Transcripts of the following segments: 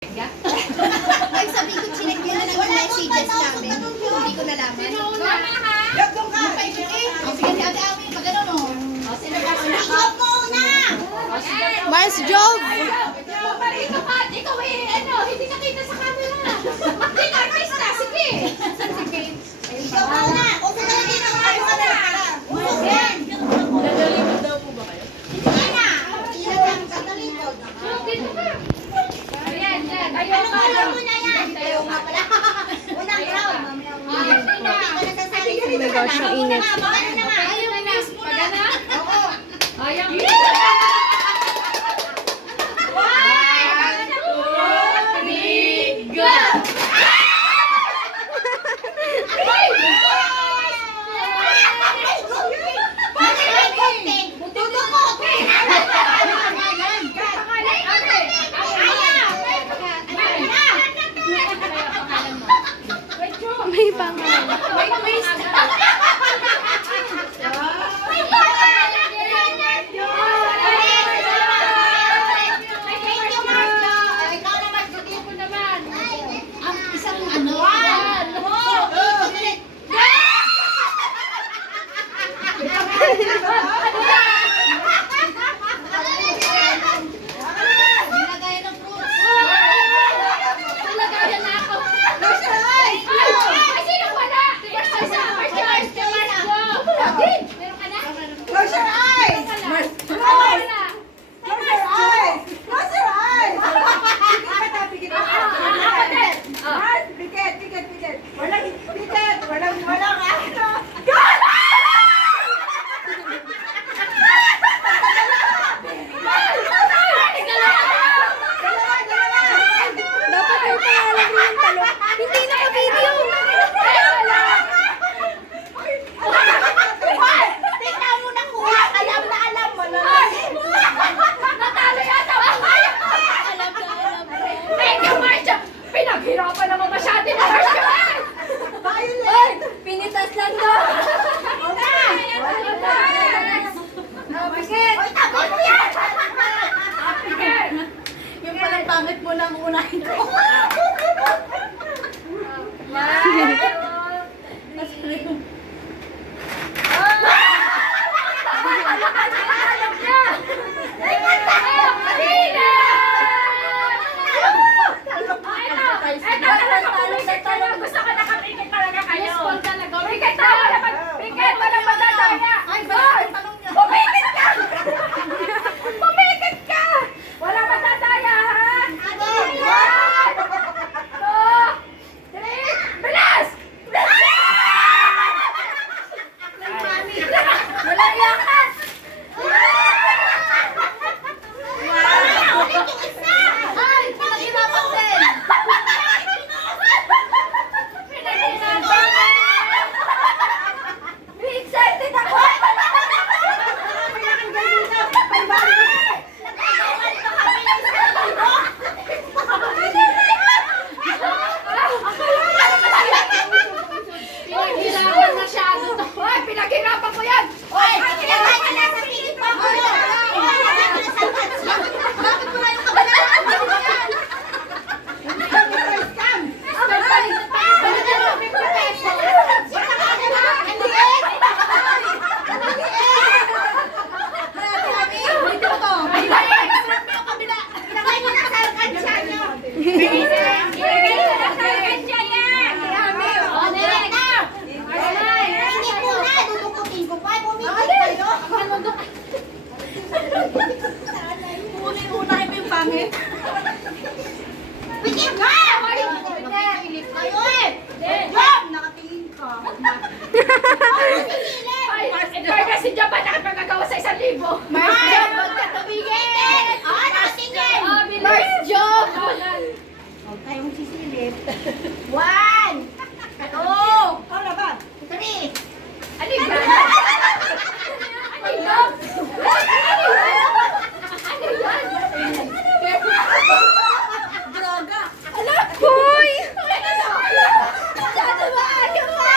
Nagsabi ko, chinek nyo na naman messages namin. Hindi ko nalaman. Sino una? Yok, doon ka. Sige, si Ate Ami, pag ano no. Sino ka una? Ikaw po una! Mars Jove! Ikaw pa, ikaw hindi ka kita sa camera. Hindi ka artista, sige. Sige. Ikaw po una! O sa talaga ng ano ka na. Usugan! Nagalimod daw po ba kayo? Hindi na! Ilagang sa talikod. Dito ka. Ayan, yan. Anong ulo mo na yan? Tayo nga pala. Unang round. Hindi na. Hindi ka nasasali. Oh my gosh, ang init. Ano na nga? Ayaw na. Pagana? Oo. Ayaw. May pangalan. May twist. Close your eyes! Close your eyes! Close your eyes! Pikit ka. Mars, pikit. Walang pikit. Walang ano. Dapat may pangalan yung talo. Hindi na ka-video. Tingnan mo na kuha. Alam mo. Natalo yata. Alam na. Thank you, Marcia. Pinaghirapan naman masyado na Marcia. Violet! Pinitas lang daw. Pikit! Oy, tabi mo yan! Yung palang pangit mo lang unahin ko. Gusto ko nakapikit talaga kayo. Pikit na! Pikit! Walang madadaya! Ay, basta yung tanong niya. Pumikit ka! Pumikit ka! Walang madadaya, ha? One! Two! Three! Bilis! Walang iyakan! Ay, pinaghirapan din! Excited ako! Pinaghirapan masyado to. Hoy, pinaghirapan ko yan! Hoy! Bakit mo na yung kabila? Hindi po na, dudukutin ko pa. Pumikit kayo. Unahin mo yung pangit. Pikit ka! Pilip kayo eh! Job! Nakatingin ka. Kaya si Japan nakapagagawa sa 1,000. Mars! Huwag ka tumigil! Nakatingin! Mars Job! Huwag kayong sisilip. 1, 2, 3. Ano yun? Ano yun? Droga! Hoy! Sana ba? Ayaw ka!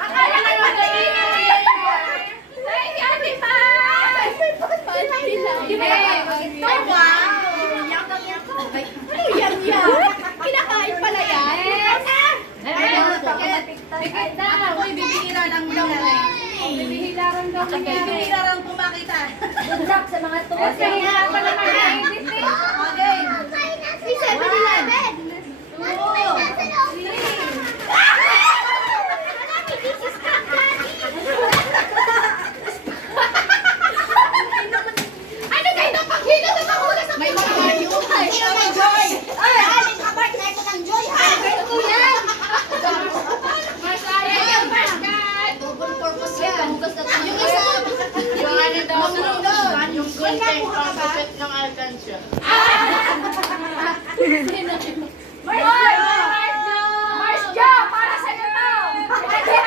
Akala ka naman naging. Thank you, Ate Ma! Ay, wow! Yakang-yakang. Ano yan? Kinakain pala yan? Tikit daw. Ako, ibibihira lang daw. Ibibihira daw. Ibibihira lang pumakita. Good luck sa mga to. Okay, pala mag-edit eh. Okay. Isa, bililan. Ano kayo na paghilo sa mahulas ang may mga Mario? Sino may joy? Ay, aling kabart na ito ng joy, ha? Ito yan! Masaya yung basket! Double purpose yan. Yung isa, Yung ano daw, Doon. yung content opposite ng alkansya. Mars Jo! Para sa'yo to! Mars Jo!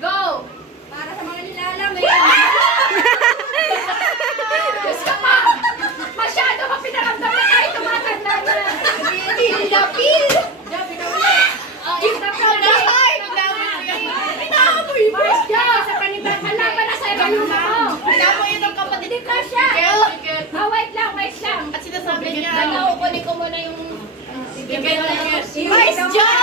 Go! Para sa mga nilalam eh. Diyos ka pa! Masyado mapinaramdam na kahit tumatanda na! Pilapil! Inahamoy mo! Mars Jo! Sa panibag, halaban na sa'yo yung mo! Inamoy yun ng kapatid. Hindi ka siya! Ticket. Wait lang, wait lang! At sinasabi niya, Kukunin ko muna yung... ticket. Mars Jo!